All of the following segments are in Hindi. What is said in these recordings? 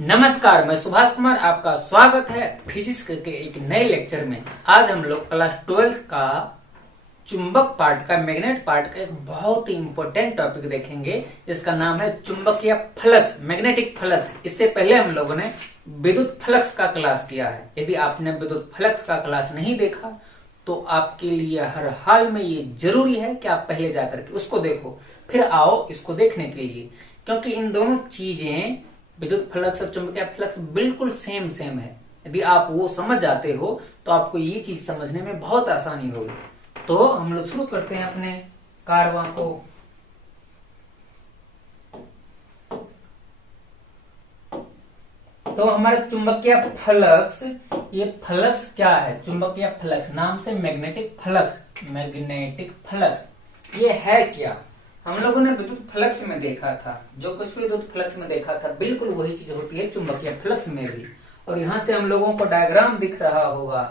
नमस्कार, मैं सुभाष कुमार, आपका स्वागत है फिजिक्स के एक नए लेक्चर में। आज हम लोग क्लास 12 का चुंबक पार्ट का, मैग्नेट पार्ट का एक बहुत ही इंपॉर्टेंट टॉपिक देखेंगे जिसका नाम है चुंबकीय फ्लक्स, मैग्नेटिक फ्लक्स। इससे पहले हम लोगों ने विद्युत फ्लक्स का क्लास किया है। यदि आपने विद्युत फ्लक्स का क्लास नहीं देखा तो आपके लिए हर हाल में ये जरूरी है कि आप पहले जाकर के उसको देखो, फिर आओ इसको देखने के लिए, क्योंकि इन दोनों चीजें, विद्युत फ्लक्स और चुंबकीय फ्लक्स, बिल्कुल सेम है। यदि आप वो समझ जाते हो तो आपको ये चीज समझने में बहुत आसानी होगी। तो हम लोग शुरू करते हैं अपने कारवां को। तो हमारे चुंबकीय फ्लक्स, ये फ्लक्स क्या है? चुंबकीय फ्लक्स नाम से मैग्नेटिक फ्लक्स, मैग्नेटिक फ्लक्स ये है क्या? हम लोगों ने विद्युत फ्लक्स में देखा था, जो कुछ भी विद्युत फ्लक्स में देखा था बिल्कुल वही चीज होती है चुंबकीय फ्लक्स में भी। और यहाँ से हम लोगों को डायग्राम दिख रहा होगा।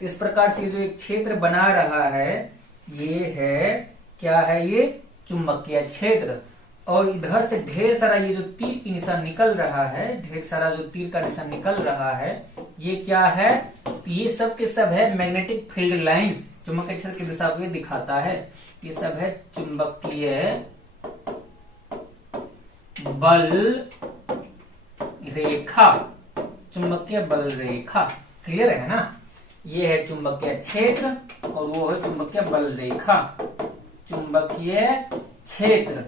तो इस प्रकार से जो एक क्षेत्र बना रहा है, ये है क्या है? ये चुंबकीय क्षेत्र। और इधर से ढेर सारा ये जो तीर की निशान निकल रहा है, ढेर सारा जो तीर का निशान निकल रहा है, ये क्या है? ये सब के सब है मैग्नेटिक फील्ड लाइंस, चुंबकीय क्षेत्र की दिशा को ये दिखाता है। ये सब है चुंबकीय बल रेखा, चुंबकीय बल रेखा। क्लियर है ना? ये है चुंबकीय क्षेत्र और वो है चुंबकीय बल रेखा, चुंबकीय क्षेत्र।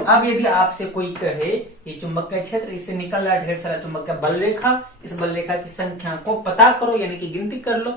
अब यदि आपसे कोई कहे ये चुंबकीय क्षेत्र, इससे निकल रहा है ढेर सारा चुंबकीय बल रेखा, इस बल रेखा की संख्या को पता करो, यानी कि गिनती कर लो,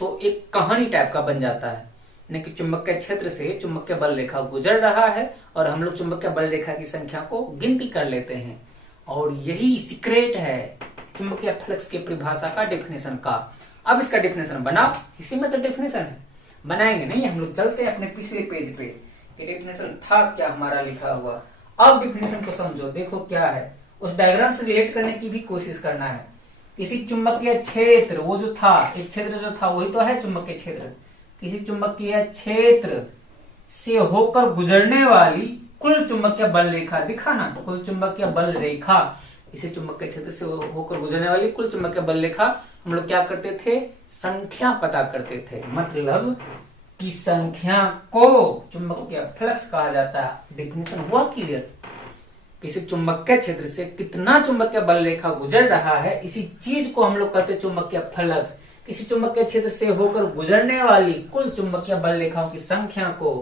तो एक कहानी टाइप का बन जाता है। यानी कि चुंबकीय क्षेत्र से चुंबकीय बल रेखा गुजर रहा है और हम लोग चुंबकीय बल रेखा की संख्या को गिनती कर लेते हैं। और यही सीक्रेट है चुंबकीय फ्लक्स की परिभाषा का, डेफिनेशन का। अब इसका डेफिनेशन बनाओ, इसी में तो डेफिनेशन है। बनाएंगे नहीं, हम लोग चलते हैं अपने पिछले पेज पे। ये डेफिनेशन था क्या हमारा लिखा हुआ। अब डेफिनेशन को समझो, देखो क्या है। उस डायग्राम से रिलेट करने की भी कोशिश करना है। किसी चुंबकीय क्षेत्र, वो जो था, एक क्षेत्र जो था वही तो है चुंबकीय क्षेत्र। किसी चुंबकीय क्षेत्र से होकर गुजरने वाली कुल चुंबकीय बल रेखा, दिखाना, कुल चुंबकीय बल रेखा, इसे चुंबकीय क्षेत्र से होकर गुजरने वाली कुल चुंबकीय बल रेखा हम लोग क्या करते थे? संख्या पता करते थे। मतलब कि संख्या को चुंबकीय फ्लक्स कहा जाता है। डेफिनेशन हुआ क्लियर? किसी चुंबकीय क्षेत्र से कितना चुंबकीय बल रेखा गुजर रहा है, इसी चीज को हम लोग कहते हैं चुंबकीय फ्लक्स। किसी चुंबकीय क्षेत्र से होकर गुजरने वाली कुल चुंबकीय बल रेखाओं की संख्या को,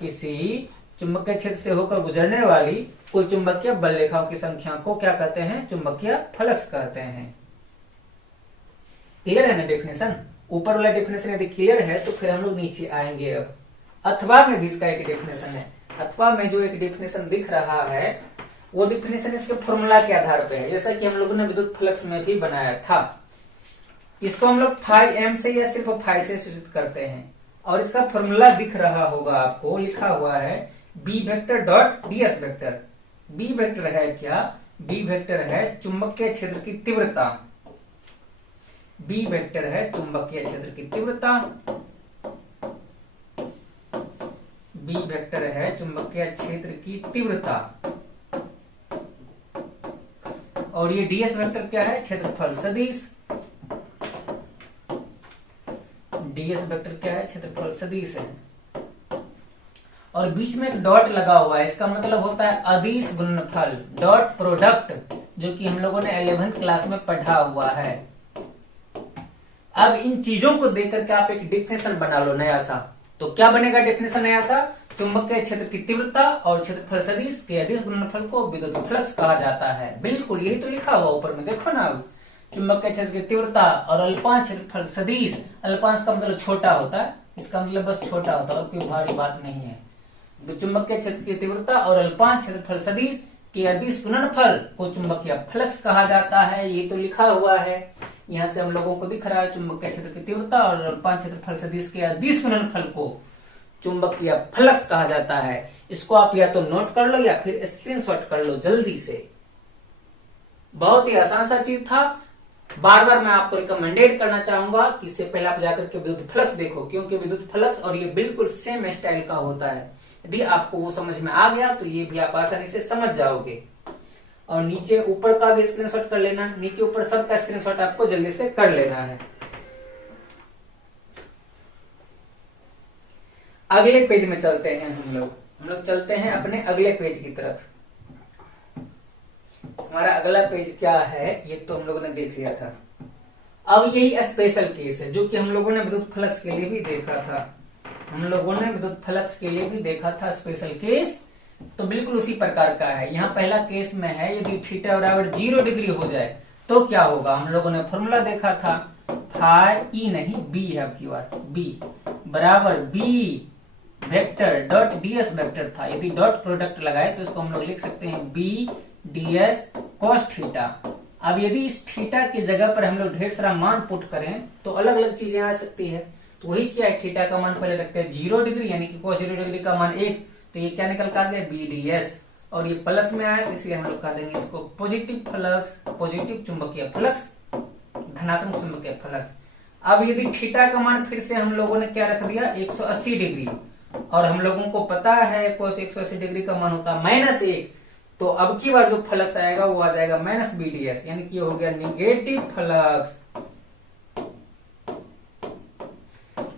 किसी चुंबकीय क्षेत्र से होकर गुजरने वाली कुल चुंबकीय बल रेखाओं की संख्या को क्या कहते हैं? चुंबकीय फ्लक्स कहते हैं। क्लियर है ना डेफिनेशन? ऊपर वाला डेफिनेशन यदि क्लियर है तो फिर हम लोग नीचे आएंगे। अब अथवा में भी इसका एक डेफिनेशन है। अथवा में जो एक डेफिनेशन दिख रहा है, वो डेफिनेशन इसके फॉर्मूला के आधार पे है, जैसा कि हम लोगों ने विद्युत फ्लक्स में भी बनाया था। इसको हम लोग फाई एम से या सिर्फ फाई से सूचित करते हैं। और इसका फॉर्मूला दिख रहा होगा आपको, लिखा हुआ है B vector dot DS vector. B vector है क्या? बी वेक्टर है चुंबकीय क्षेत्र की तीव्रता। बी वेक्टर है चुंबकीय क्षेत्र की तीव्रता। बी वेक्टर है चुंबकीय क्षेत्र की तीव्रता। और ये डीएस वेक्टर क्या है? क्षेत्रफल सदिश। डीएस वेक्टर क्या है? क्षेत्रफल सदिश है। और बीच में एक डॉट लगा हुआ है, इसका मतलब होता है अदिश गुणनफल, डॉट प्रोडक्ट, जो कि हम लोगों ने 11th क्लास में पढ़ा हुआ है। अब इन चीजों को देख करके आप एक डेफिनेशन बना लो नया सा। तो क्या बनेगा डेफिनेशन नया सा? चुंबकीय क्षेत्र की तीव्रता और क्षेत्रफल सदिश के अदिश गुणनफल को विद्युत फ्लक्स कहा जाता है। बिल्कुल यही तो लिखा हुआ ऊपर में, देखो ना। अब चुंबकीय क्षेत्र की तीव्रता और अल्पांश क्षेत्रफल सदिश, अल्पांश का मतलब छोटा होता है, इसका मतलब बस छोटा होता है और कोई भारी बात नहीं है। चुंबकीय क्षेत्र की तीव्रता और अल्पांश क्षेत्रफल सदिश के अदिश गुणनफल को चुंबकीय फ्लक्स कहा जाता है। ये तो लिखा हुआ है, यहाँ से हम लोगों को दिख रहा है चुंबकीय क्षेत्र की तीव्रता और अल्पांश क्षेत्रफल सदिश के अदिश गुणनफल को चुंबकीय फ्लक्स कहा जाता है। इसको आप या तो नोट कर लो या फिर स्क्रीनशॉट कर लो जल्दी से। बहुत ही आसान सा चीज था। बार बार मैं आपको रिकमेंडेड करना चाहूंगा कि इससे पहले आप जाकर के विद्युत फ्लक्स देखो, क्योंकि विद्युत फ्लक्स और ये बिल्कुल सेम स्टाइल का होता है। यदि आपको वो समझ में आ गया तो ये भी आप आसानी से समझ जाओगे। और नीचे ऊपर का भी स्क्रीनशॉट कर लेना, नीचे ऊपर सबका स्क्रीनशॉट आपको जल्दी से कर लेना है। अगले पेज में चलते हैं हम लोग चलते हैं अपने अगले पेज की तरफ। हमारा अगला पेज क्या है ये तो हम लोगों ने देख लिया था। अब यही स्पेशल केस है जो कि हम लोगों ने विद्युत फ्लक्स के लिए भी देखा था, स्पेशल केस तो बिल्कुल उसी प्रकार का है। यहाँ पहला केस में है यदि थीटा बराबर 0 डिग्री हो जाए तो क्या होगा। हम लोगों ने फॉर्मूला देखा था, फाई नहीं बी है अब की बार, बी बराबर B vector dot DS vector था। यदि डॉट प्रोडक्ट लगाए तो इसको हम लोग लिख सकते हैं बी डीएस कॉस थीटा। अब यदि इस थीटा की जगह पर हम लोग ढेर सारा मान पुट करें तो अलग अलग चीजें आ सकती है। तो वही क्या है, थीटा का मान पहले रखते हैं 0 डिग्री यानी कि cos 0 डिग्री का मान 1, तो ये क्या निकल कर आ गया BDS, और ये प्लस में आया तो इसलिए हम लोग कह देंगे इसको पॉजिटिव फ्लक्स, पॉजिटिव चुंबकीय फ्लक्स, धनात्मक चुंबकीय फ्लक्स। अब यदि थीटा का मान फिर से हम लोगों ने क्या रख दिया 180 डिग्री, और हम लोगों को पता है cos 180 डिग्री का मान होता है -1, तो अब की बार जो फ्लक्स आएगा वो आ जाएगा -BDS, यानी कि ये हो गया निगेटिव फ्लक्स।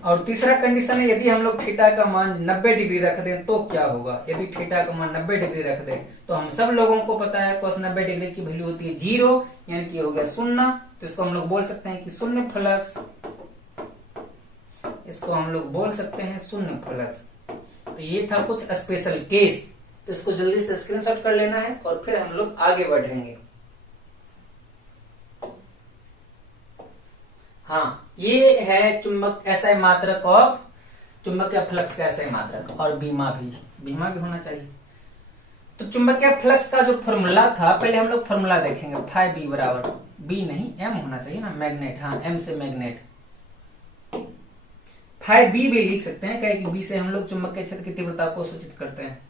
और तीसरा कंडीशन है यदि हम लोग थीटा का मान 90 डिग्री रख दें तो क्या होगा। यदि थीटा का मान 90 डिग्री रख दें तो हम सब लोगों को पता है cos 90 डिग्री की वैल्यू होती है 0, यानी कि हो गया 0, तो इसको हम लोग बोल सकते हैं कि शून्य फ्लक्स, इसको हम लोग बोल सकते हैं शून्य फ्लक्स। तो ये था कुछ स्पेशल केस, तो इसको जल्दी से स्क्रीनशॉट कर लेना है और फिर हम लोग आगे बढ़ेंगे। हाँ, ये है चुंबक SI मात्रक और चुंबकीय फ्लक्स का SI मात्रक, और बीमा भी होना चाहिए। तो चुंबकीय फ्लक्स का जो फॉर्मूला था पहले हम लोग फॉर्मूला देखेंगे, फाई बी बराबर बी नहीं एम होना चाहिए ना, मैग्नेट, हाँ एम से मैग्नेट, फाई बी भी लिख सकते हैं, क्या कि बी से हम लोग चुंबकीय क्षेत्र की तीव्रता को सूचित करते हैं।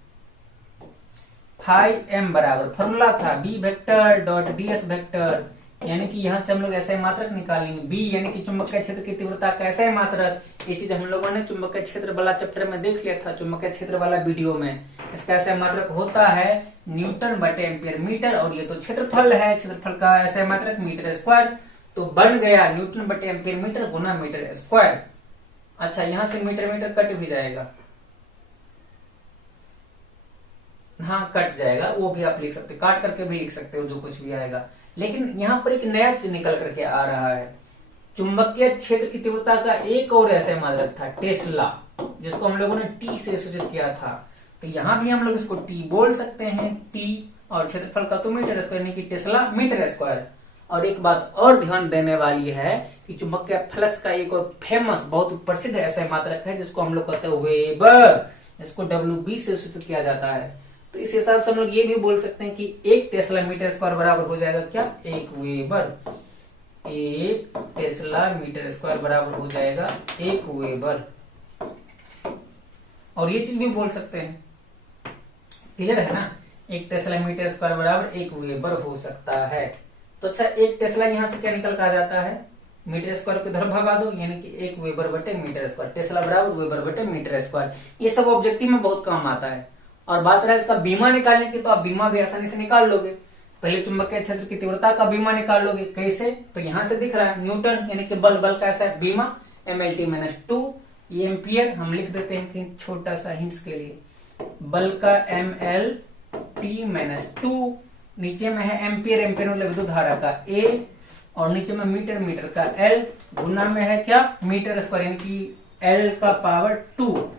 फाई एम बराबर फॉर्मूला था B vector dot DS vector, यानी कि यहां से हम लोग SI मात्रक निकालेंगे, बी यानी कि चुंबकीय क्षेत्र की तीव्रता का SI मात्रक। ये चीज हम लोगों ने चुंबकीय क्षेत्र वाला चैप्टर में देख लिया था, चुंबकीय क्षेत्र वाला वीडियो में। इसका SI मात्रक होता है न्यूटन बटे एम्पियर मीटर, और ये तो क्षेत्रफल है, क्षेत्रफल का SI मात्रक मीटर स्क्वायर, तो बन गया न्यूटन बटे एम्पियर मीटर गुना मीटर स्क्वायर। अच्छा, यहां से मीटर मीटर कट भी जाएगा, हाँ कट जाएगा, वो भी आप लिख सकते, काट करके भी लिख सकते हो, जो कुछ भी आएगा। लेकिन यहाँ पर एक नया चीज निकल करके आ रहा है, चुंबकीय क्षेत्र की तीव्रता का एक और SI मात्रक था टेस्ला, जिसको हम लोगों ने T से सूचित किया था। तो यहाँ भी हम लोग इसको T बोल सकते हैं, T, और क्षेत्रफल का तो मीटर स्क्वायर, यानी कि टेस्ला मीटर स्क्वायर। और एक बात और ध्यान देने वाली है कि चुंबकीय फ्लक्स का एक और फेमस बहुत प्रसिद्ध SI मात्रक है जिसको हम लोग कहते हैं वेबर, इसको WB से सूचित किया जाता है। तो इस हिसाब से हम लोग ये भी बोल सकते हैं कि 1 टेस्ला मीटर स्क्वायर बराबर हो जाएगा क्या, 1 वेबर, 1 टेस्ला मीटर स्क्वायर बराबर हो जाएगा 1 वेबर। और ये चीज भी बोल सकते हैं, क्लियर है ना, 1 टेस्ला मीटर स्क्वायर बराबर 1 वेबर हो सकता है। तो अच्छा, 1 टेस्ला यहां से क्या निकल कर आ जाता है, मीटर स्क्वायर को इधर भगा दो, यानी कि 1 वेबर बटे मीटर स्क्वायर, टेस्ला बराबर वेबर बटे मीटर स्क्वायर। ये सब ऑब्जेक्टिव में बहुत काम आता है। और बात रहा इसका बीमा निकालने की, तो आप बीमा भी आसानी से निकाल लोगे। पहले चुंबकीय क्षेत्र की तीव्रता का बीमा निकाल लोगे, कैसे, तो यहां से दिख रहा है न्यूटन, यानी कि बल का ऐसा है बीमा MLT-2, ये एम्पियर हम लिख देते हैं कि छोटा सा हिंट्स के लिए, बल का MLT-2, नीचे में है एम्पियर, एम्पियर मतलब विद्युत धारा का A, और नीचे में मीटर, मीटर का L, गुना में है क्या मीटर स्क्वायर, यानी कि L का पावर 2, तो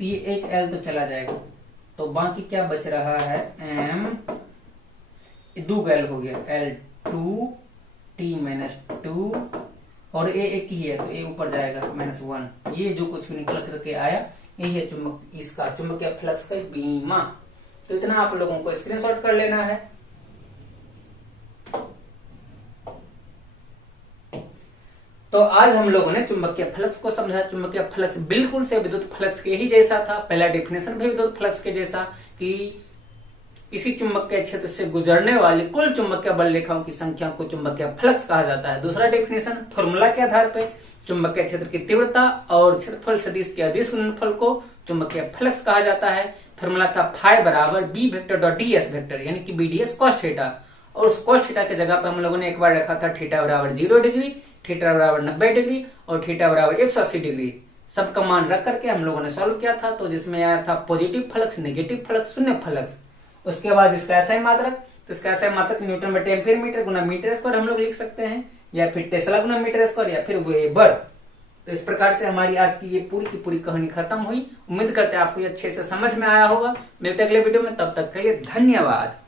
ये एक L तो चला जाएगा, तो बाकी क्या बच रहा है M, 2 L हो गया, L2T-2, और A एक ही है तो A ऊपर जाएगा -1। ये जो कुछ भी निकल करके आया यही है इसका चुंबकीय फ्लक्स का बीमा। तो इतना आप लोगों को स्क्रीनशॉट कर लेना है। तो आज हम लोगों ने चुंबकीय फ्लक्स को समझा। चुंबकीय फ्लक्स बिल्कुल से विद्युत फ्लक्स के ही जैसा था। पहला डेफिनेशन भी विद्युत फ्लक्स के जैसा कि किसी चुंबकीय क्षेत्र से गुजरने वाली कुल चुंबकीय बल रेखाओं की संख्या को चुंबकीय फ्लक्स कहा जाता है। दूसरा डेफिनेशन फॉर्मूला के आधार पर चुंबकीय क्षेत्र की तीव्रता और क्षेत्रफल सदिश के अदिश गुणनफल को चुंबकीय फ्लक्स कहा जाता है। फॉर्मूला था फाई बराबर B vector dot D S vector, यानी कि B D S cos theta. और उस कॉस थीटा की जगह पर हम लोगों ने एक बार रखा था थीटा बराबर 0 डिग्री, थीटा बराबर 90 डिग्री और थीटा बराबर 180 डिग्री। सबका मान रख करके हम लोगों ने सॉल्व किया था, तो जिसमें आया था पॉजिटिव फ्लक्स, नेगेटिव फ्लक्स, शून्य फ्लक्स। उसके बाद इसका ऐसा ही मात्रक, तो इसका ऐसा ही मात्रक न्यूटन बटे एम्पीयर मीटर गुना मीटर स्क्वायर हम लोग लिख सकते हैं, या फिर टेस्ला गुना मीटर स्क्वायर, या फिर वेबर। तो इस प्रकार से हमारी आज की ये पूरी की पूरी कहानी खत्म हुई। उम्मीद करते हैं आपको ये अच्छे से समझ में आया होगा। मिलते अगले वीडियो में, तब तक के लिए धन्यवाद।